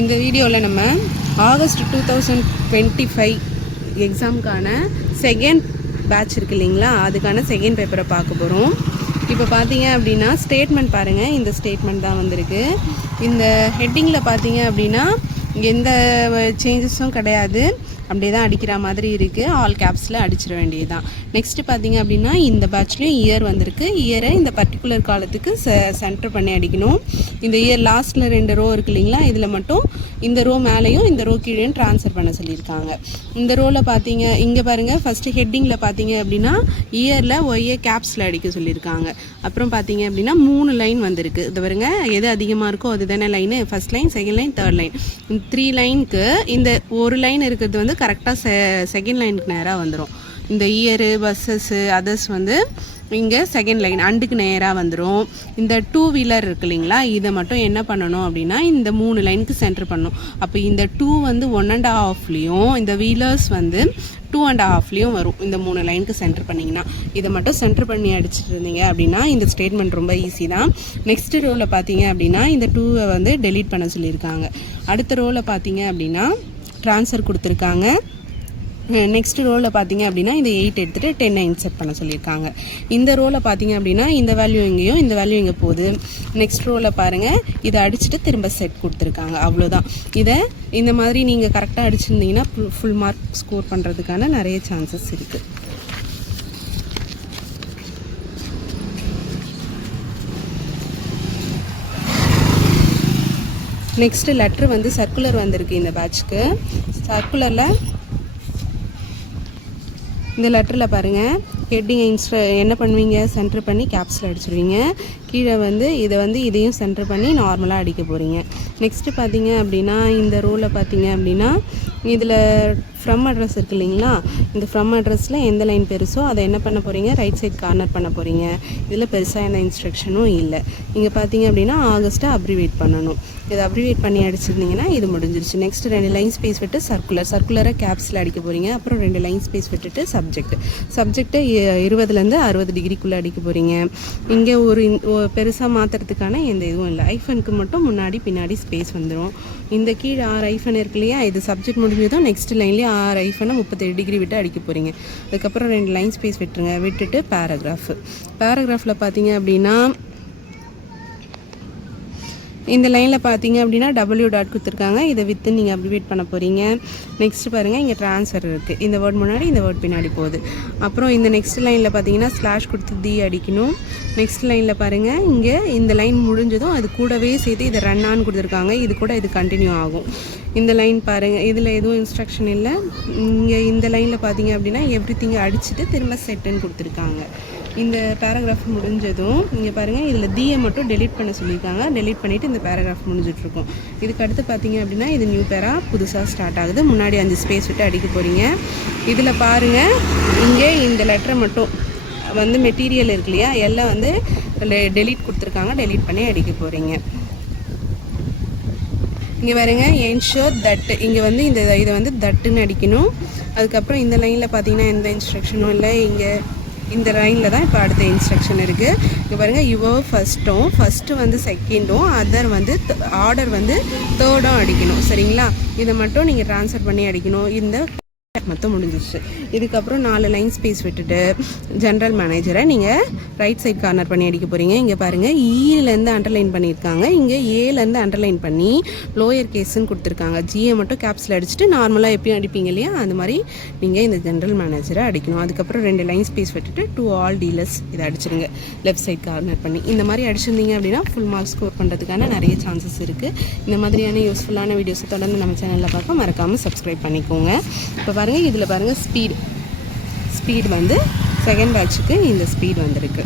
இந்த வீடியோவில் நம்ம ஆகஸ்ட் 2025 எக்ஸாமுக்கான செகண்ட் பேட்ச் இருக்கு இல்லைங்களா, அதுக்கான செகண்ட் பேப்பரை பார்க்க போகிறோம். இப்போ பார்த்தீங்க அப்படின்னா ஸ்டேட்மெண்ட் பாருங்கள், இந்த ஸ்டேட்மெண்ட் தான் வந்திருக்கு. இந்த ஹெட்டிங்கில் பார்த்தீங்க அப்படின்னா எந்த சேஞ்சஸும் கிடையாது, அப்படியே தான் அடிக்கிற மாதிரி இருக்குது. ஆல் கேப்ஸில் அடிச்சிட வேண்டியது தான். நெக்ஸ்ட்டு பார்த்தீங்க அப்படின்னா இந்த பேட்ச்லேயும் இயர் வந்திருக்கு. இயரை இந்த பர்டிகுலர் காலத்துக்கு சென்டர் பண்ணி அடிக்கணும். இந்த இயர் லாஸ்ட்டில் 2 ரோ இருக்குது இல்லைங்களா, இதில் மட்டும் இந்த ரோ மேலேயும் இந்த ரோ கீழேயும் ட்ரான்ஸ்ஃபர் பண்ண சொல்லியிருக்காங்க. இந்த ரோவில் பார்த்தீங்க, இங்கே பாருங்கள், ஃபஸ்ட்டு ஹெட்டிங்கில் பார்த்தீங்க அப்படின்னா இயரில் ஒய்ஏ கேப்ஸில் அடிக்க சொல்லியிருக்காங்க. அப்புறம் பார்த்தீங்க அப்படின்னா 3 லைன் வந்திருக்கு. இது பாருங்க, எது அதிகமாக இருக்கோ அது தானே line, first line, second line, third line. 3 லைனுக்கு இந்த ஒரு லைன் இருக்கிறது வந்து கரெக்டாக செகண்ட் லைனுக்கு நேராக வந்துடும். இந்த இயரு, பஸ்ஸஸ்ஸு, அதர்ஸ் வந்து இங்கே செகண்ட் லைன் அண்டுக்கு நேராக வந்துடும். இந்த 2 வீலர் இருக்கு இல்லைங்களா, இதை மட்டும் என்ன பண்ணணும் அப்படின்னா இந்த 3 லைனுக்கு சென்டர் பண்ணணும். அப்போ இந்த 2 வந்து 1.5லையும் இந்த வீலர்ஸ் வந்து 2.5லையும் வரும். இந்த 3 லைனுக்கு சென்டர் பண்ணிங்கன்னா இதை மட்டும் சென்டர் பண்ணி அடிச்சுட்டு இருந்தீங்க அப்படின்னா இந்த ஸ்டேட்மெண்ட் ரொம்ப ஈஸி தான். நெக்ஸ்ட் ரோவில் பார்த்தீங்க அப்படின்னா இந்த 2வை வந்து டெலீட் பண்ண சொல்லியிருக்காங்க. அடுத்த ரோவில் பார்த்தீங்க அப்படின்னா ட்ரான்ஸ்ஃபர் கொடுத்துருக்காங்க. நெக்ஸ்ட் ரோவில் பார்த்தீங்க அப்படின்னா இந்த 8 எடுத்துகிட்டு 10 இன்செர்ட் பண்ண சொல்லியிருக்காங்க. இந்த ரோவில் பார்த்தீங்க அப்படின்னா இந்த வேல்யூ இங்கேயும் இந்த வேல்யூ இங்கே போகுது. நெக்ஸ்ட் ரோவில் பாருங்கள், இதை அடிச்சுட்டு திரும்ப செட் கொடுத்துருக்காங்க. அவ்வளோதான். இதை இந்த மாதிரி நீங்கள் கரெக்டாக அடிச்சிருந்தீங்கன்னா ஃபுல் மார்க் ஸ்கோர் பண்ணுறதுக்கான நிறைய சான்சஸ் இருக்குது. நெக்ஸ்ட்டு லெட்ரு வந்து சர்க்குலர் வந்திருக்கு இந்த பேட்ச்க்கு. சர்க்குலரில் இந்த லெட்டரில் பாருங்கள், ஹெட்டிங் என்ன பண்ணுவீங்க, சென்டர் பண்ணி கேப்ஸில் அடிச்சிடுவீங்க. கீழே வந்து இதையும் சென்டர் பண்ணி நார்மலாக அடிக்க போகிறீங்க. நெக்ஸ்ட்டு பார்த்தீங்க அப்படின்னா இந்த ரோவில் பார்த்தீங்க அப்படின்னா இதில் ஃப்ரம் அட்ரஸ் இருக்குது இல்லைங்களா, இந்த ஃப்ரம் அட்ரஸில் எந்த லைன் பெருசோ அதை என்ன பண்ண போகிறீங்க, ரைட் சைட் கார்னர் பண்ண போகிறீங்க. இதில் பெருசாக எந்த இன்ஸ்ட்ரக்ஷனும் இல்லை. இங்கே பார்த்தீங்க அப்படின்னா ஆகஸ்ட்டை அப்ரிவேட் பண்ணணும். இதை அப்ரிவேட் பண்ணி அடிச்சிருந்தீங்கன்னா இது முடிஞ்சிருச்சு. நெக்ஸ்ட் 2 லைன் ஸ்பேஸ் விட்டு சர்க்குலரை கேப்ஸில் அடிக்க போகிறீங்க. அப்புறம் 2 லைன் ஸ்பேஸ் விட்டுட்டு சப்ஜெக்ட்டு 20லேருந்து 60 டிகிரிக்குள்ளே அடிக்க போகிறீங்க. இங்கே ஒரு பெருசாக மாற்றுறதுக்கான எந்த இதுவும் இல்லை. ஐஃபனுக்கு மட்டும் முன்னாடி பின்னாடி ஸ்பேஸ் வந்துடும். இந்த கீழே 6 ஐஃபன் இருக்கு இல்லையா, இது சப்ஜெக்ட் முடிஞ்சதும் நெக்ஸ்ட் லைன்லேயே 6 ஐஃபனை 37 டிகிரி விட்டு அடிக்க போகிறீங்க. அதுக்கப்புறம் 2 லைன் ஸ்பேஸ் விட்டுருங்க. விட்டுட்டு பேராகிராஃபில் பார்த்தீங்க அப்படின்னா இந்த லைனில் பார்த்தீங்க அப்படின்னா W டாட் கொடுத்துருக்காங்க. இதை வித்து நீங்கள் அப்ரிவேட் பண்ண போகிறீங்க. நெக்ஸ்ட் பாருங்கள், இங்கே ட்ரான்ஸ்ஃபர் இருக்குது. இந்த வேர்ட் முன்னாடி இந்த வேர்ட் பின்னாடி போகுது. அப்புறம் இந்த நெக்ஸ்ட் லைனில் பார்த்தீங்கன்னா ஸ்லாஷ் கொடுத்து தி அடிக்கணும். நெக்ஸ்ட் லைனில் பாருங்கள், இங்கே இந்த லைன் முடிஞ்சதும் அது கூடவே சேர்த்து இதை ரன் ஆன் கொடுத்துருக்காங்க. இது கூட இது கண்டினியூ ஆகும். இந்த லைன் பாருங்கள், இதில் எதுவும் இன்ஸ்ட்ரக்ஷன் இல்லை. இங்கே இந்த லைனில் பார்த்தீங்க அப்படின்னா எவ்ரிதிங் அடிச்சுட்டு திரும்ப செட்டுன்னு கொடுத்துருக்காங்க. இந்த பேராகிராஃப் முடிஞ்சதும் இங்கே பாருங்கள், இதில் தீயை மட்டும் டெலீட் பண்ண சொல்லியிருக்காங்க. டெலீட் பண்ணிவிட்டு இந்த பேராகிராஃப் முடிஞ்சிட்ருக்கும். இதுக்கு அடுத்து பார்த்தீங்க அப்படின்னா இது நியூ பேரா புதுசாக ஸ்டார்ட் ஆகுது. முன்னாடி 5 ஸ்பேஸ் விட்டு அடிக்க போகிறீங்க. இதில் பாருங்கள், இங்கே இந்த லெட்டரை மட்டும் வந்து மெட்டீரியல் இருக்கு இல்லையா, எல்லாம் வந்து டெலீட் கொடுத்துருக்காங்க. டெலீட் பண்ணி அடிக்க போகிறீங்க. இங்கே பாருங்க, என்ஷூர் தட், இங்கே வந்து இதை வந்து தட்டுன்னு அடிக்கணும். அதுக்கப்புறம் இந்த லைனில் பார்த்தீங்கன்னா எந்த இன்ஸ்ட்ரக்ஷனும் இல்லை. இங்கே இந்த லைனில் தான் இப்போ அடுத்த இன்ஸ்ட்ரக்ஷன் இருக்குது. இங்கே பாருங்கள், யுவர் ஃபஸ்ட்டு வந்து செகண்டும், அதர் வந்து ஆர்டர் வந்து தேர்டும் அடிக்கணும். சரிங்களா, இதை மட்டும் நீங்கள் ட்ரான்ஸ்ஃபர் பண்ணி அடிக்கணும். இந்த மொத்தம் முடிஞ்சிச்சு. இதுக்கப்புறம் 4 லைன் ஸ்பேஸ் விட்டுட்டு ஜென்ரல் மேனேஜரை நீங்கள் ரைட் சைட் கார்னர் பண்ணி அடிக்க போகிறீங்க. இங்கே பாருங்கள், ஈலேருந்து அண்டர்லைன் பண்ணியிருக்காங்க. இங்கே ஏலேருந்து அண்டர்லைன் பண்ணி லோயர் கேஸ்ன்னு கொடுத்துருக்காங்க. ஜியை மட்டும் கேப்ஸில் அடிச்சுட்டு நார்மலாக எப்பயும் அடிப்பீங்க இல்லையா, அந்த மாதிரி நீங்கள் இந்த ஜென்ரல் மேனேஜரை அடிக்கணும். அதுக்கப்புறம் 2 லைன் ஸ்பேஸ் விட்டுட்டு டு ஆல் டீலர்ஸ் இதை அடிச்சிருங்க லெஃப்ட் சைட் கார்னர் பண்ணி. இந்த மாதிரி அடிச்சிருந்தீங்க அப்படின்னா ஃபுல் மார்க் ஸ்கோர் பண்ணுறதுக்கான நிறைய சான்சஸ் இருக்குது. இந்த மாதிரியான யூஸ்ஃபுல்லான வீடியோஸை தொடர்ந்து நம்ம சேனலில் பார்க்க மறக்காமல் சப்ஸ்கிரைப் பண்ணிக்கோங்க. இப்போ பாருங்கள், இதில் பாருங்கள், ஸ்பீட் வந்து செகண்ட் பேட்சுக்கு இந்த ஸ்பீட் வந்திருக்கு.